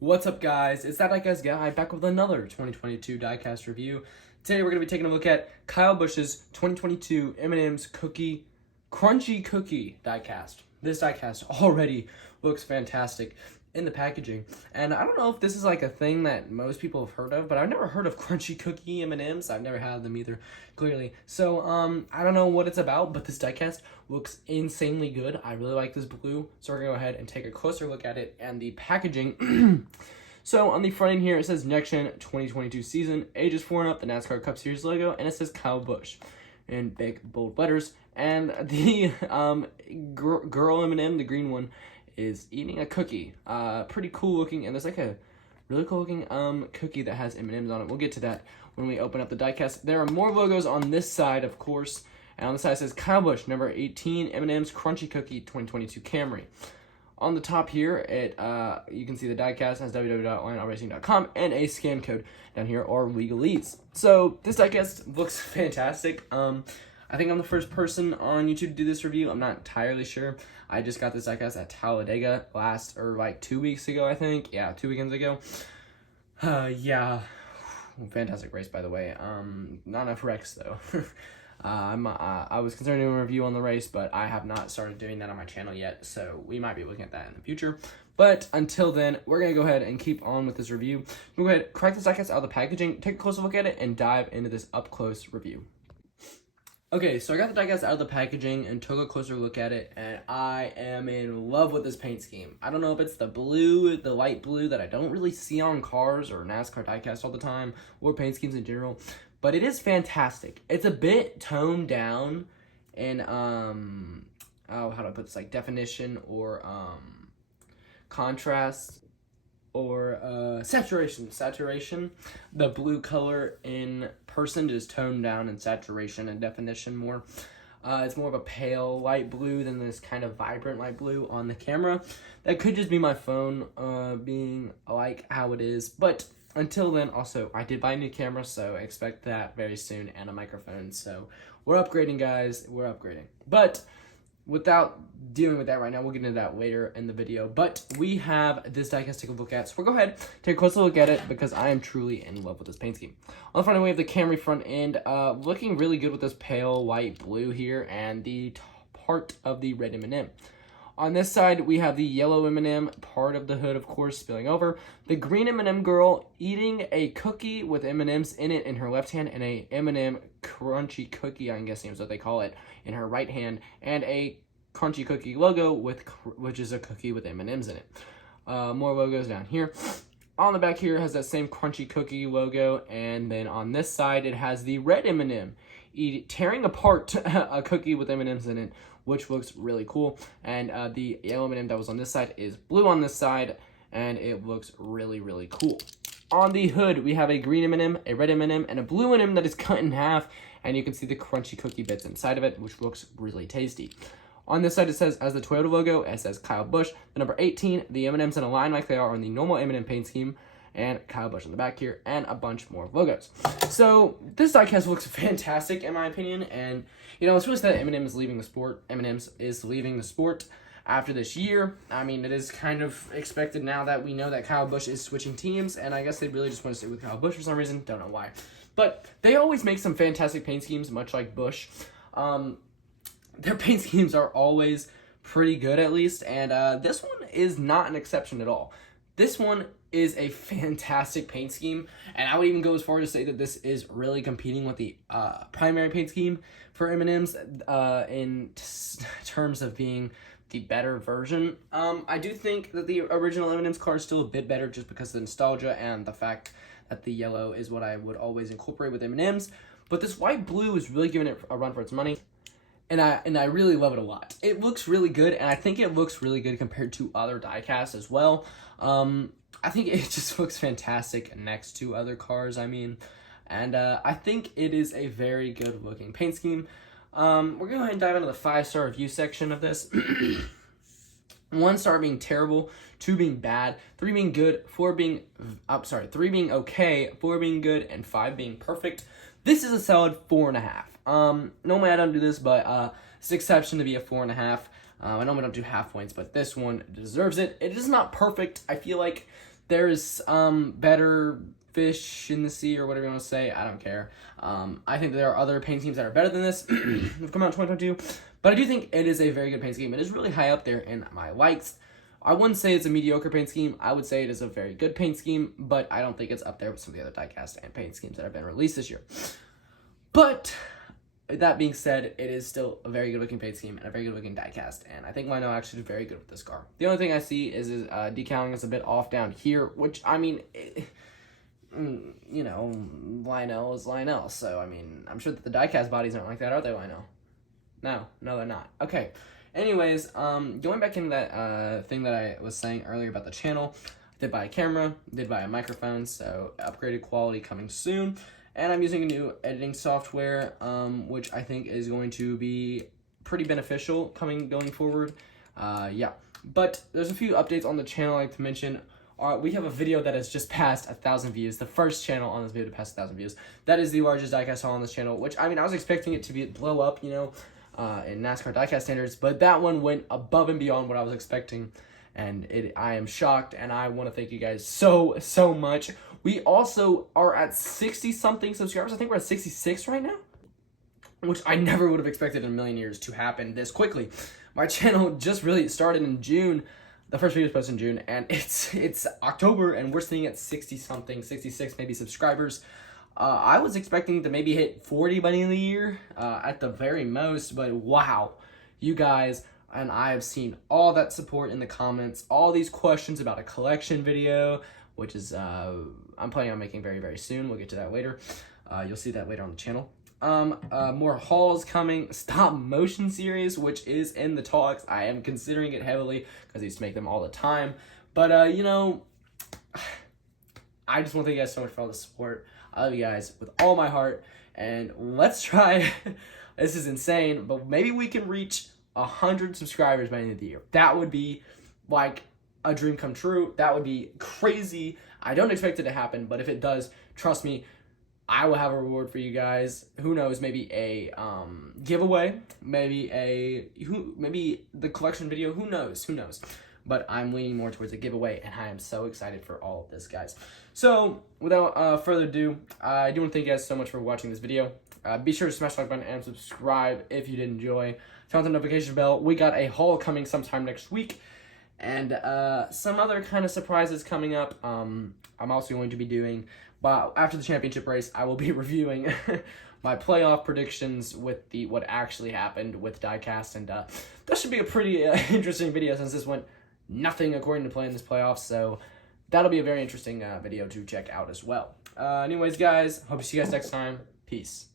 What's up, guys? It's that Diecast guy back with another 2022 Diecast review. Today we're going to be taking a look at Kyle Busch's 2022 M&M's Crunchy Cookie Diecast. This diecast already looks fantastic in the packaging, and I don't know if this is like a thing that most people have heard of, but I've never heard of Crunchy Cookie M&Ms. I've never had them either, clearly. So I don't know what it's about, but this diecast looks insanely good. I really like this blue, so we're gonna go ahead and take a closer look at it and the packaging. So on the front end here, it says Next Gen 2022 season, ages 4 and up, the NASCAR Cup Series logo, and it says Kyle Busch in big bold letters. And the girl M&M, the green one, is eating a cookie. Pretty cool looking, and there's like a really cool looking cookie that has M&Ms on it. We'll get to that when we open up the diecast. There are more logos on this side, of course, and on the side it says Kyle Busch, number 18, M&M's Crunchy Cookie 2022 Camry. On the top here, you can see the diecast has www.onlineautoracing.com and a scan code down here, or legalese. So this diecast looks fantastic. I think I'm the first person on YouTube to do this review. I'm not entirely sure. I just got this diecast at Talladega 2 weeks ago, I think. Yeah, 2 weekends ago. Yeah, fantastic race, by the way. Not enough wrecks though. I was considering doing a review on the race, but I have not started doing that on my channel yet, so we might be looking at that in the future. But until then, we're going to go ahead and keep on with this review. We'll go ahead, crack this diecast out of the packaging, take a closer look at it, and dive into this up-close review. Okay, so I got the diecast out of the packaging and took a closer look at it, and I am in love with this paint scheme. I don't know if it's the blue, the light blue that I don't really see on cars or NASCAR diecast all the time, or paint schemes in general, but it is fantastic. It's a bit toned down in, how do I put this, like definition or contrast or saturation. The blue color in person is toned down in saturation and definition more. It's more of a pale light blue than this kind of vibrant light blue on the camera. That could just be my phone being like how it is, but until then, also, I did buy a new camera, so expect that very soon, and a microphone. So we're upgrading, guys. We're upgrading. But without dealing with that right now, we'll get into that later in the video. But we have this diecast to take a look at, so we'll go ahead, take a closer look at it, because I am truly in love with this paint scheme. On the front end, we have the Camry front end, looking really good with this pale white blue here, and the part of the red M&M. On this side, we have the yellow M&M, part of the hood, of course, spilling over. The green M&M girl eating a cookie with M&Ms in it in her left hand, and a M&M Crunchy Cookie, I'm guessing is what they call it, in her right hand, and a Crunchy Cookie logo, which is a cookie with M&Ms in it. More logos down here. On the back here, it has that same Crunchy Cookie logo, and then on this side, it has the red M&M tearing apart a cookie with M&Ms in it, which looks really cool. And the yellow M&M that was on this side is blue on this side, and it looks really, really cool. On the hood, we have a green M&M, a red M&M, and a blue M&M that is cut in half, and you can see the crunchy cookie bits inside of it, which looks really tasty. On this side, it says, as the Toyota logo, it says Kyle Busch, the number 18, the M&Ms in a line like they are on the normal M&M paint scheme, and Kyle Busch on the back here, and a bunch more logos. So this diecast looks fantastic in my opinion, and you know, it's really sad that M&M's is leaving the sport. M&M's is leaving the sport after this year. I mean, it is kind of expected now that we know that Kyle Busch is switching teams, and I guess they really just want to stay with Kyle Busch for some reason. Don't know why. But they always make some fantastic paint schemes, much like Busch. Their paint schemes are always pretty good, at least, and this one is not an exception at all. This one is a fantastic paint scheme, and I would even go as far as to say that this is really competing with the primary paint scheme for M&M's in terms of being the better version. I do think that the original M&M's car is still a bit better just because of the nostalgia and the fact that the yellow is what I would always incorporate with M&M's, but this white blue is really giving it a run for its money. And I really love it a lot. It looks really good, and I think it looks really good compared to other diecasts as well. I think it just looks fantastic next to other cars, I mean. And I think it is a very good looking paint scheme. We're going to go ahead and dive into the 5-star review section of this. 1 star being terrible, 2 being bad, 3 being good, 3 being okay, 4 being good, and 5 being perfect. This is a solid 4.5. Normally I don't do this, but it's an exception to be a 4.5. I normally don't do half points, but this one deserves it. It is not perfect. I feel like there's better fish in the sea or whatever you want to say. I don't care. I think there are other paint schemes that are better than this. Have come out in 2022, but I do think it is a very good paint scheme. It is really high up there in my likes. I wouldn't say it's a mediocre paint scheme. I would say it is a very good paint scheme, but I don't think it's up there with some of the other diecast and paint schemes that have been released this year. But that being said, it is still a very good looking paint scheme and a very good looking diecast, and I think Lionel actually did very good with this car. The only thing I see is decaling is a bit off down here, which, I mean, you know, Lionel is Lionel, so, I mean, I'm sure that the diecast bodies aren't like that, are they, Lionel? No, they're not. Okay. Anyways, going back into that thing that I was saying earlier about the channel, I did buy a camera, did buy a microphone, so upgraded quality coming soon, and I'm using a new editing software, which I think is going to be pretty beneficial going forward. Yeah, but there's a few updates on the channel I'd like to mention. We have a video that has just passed 1,000 views, the first channel on this video to pass 1,000 views. That is the largest diecast haul on this channel, which, I mean, I was expecting it to blow up, you know, in NASCAR diecast standards, but that one went above and beyond what I was expecting, and I am shocked, and I want to thank you guys so much. We also are at 60-something subscribers. I think we're at 66 right now, which I never would have expected in a million years to happen this quickly. My channel just really started in June. The first video was posted in June, and it's October, and we're sitting at 60-something, 66 maybe subscribers. I was expecting to maybe hit 40 by the end of the year, at the very most, but wow, you guys, and I have seen all that support in the comments, all these questions about a collection video, which is, I'm planning on making very soon. We'll get to that later. You'll see that later on the channel. More hauls coming, stop motion series, which is in the talks. I am considering it heavily, because I used to make them all the time, but, you know, I just want to thank you guys so much for all the support. I love you guys with all my heart, and let's try, this is insane, but maybe we can reach 100 subscribers by the end of the year. That would be like a dream come true. That would be crazy. I don't expect it to happen, but if it does, trust me, I will have a reward for you guys. Who knows, maybe a giveaway, maybe the collection video, who knows. But I'm leaning more towards a giveaway, and I am so excited for all of this, guys. So, without further ado, I do want to thank you guys so much for watching this video. Be sure to smash the like button and subscribe if you did enjoy. Turn on the notification bell. We got a haul coming sometime next week, and some other kind of surprises coming up. I'm also going to be doing, after the championship race, I will be reviewing my playoff predictions with what actually happened with Diecast, and that should be a pretty interesting video since this went nothing according to plan in this playoff, so that'll be a very interesting video to check out as well. Anyways, guys, hope to see you guys next time. Peace.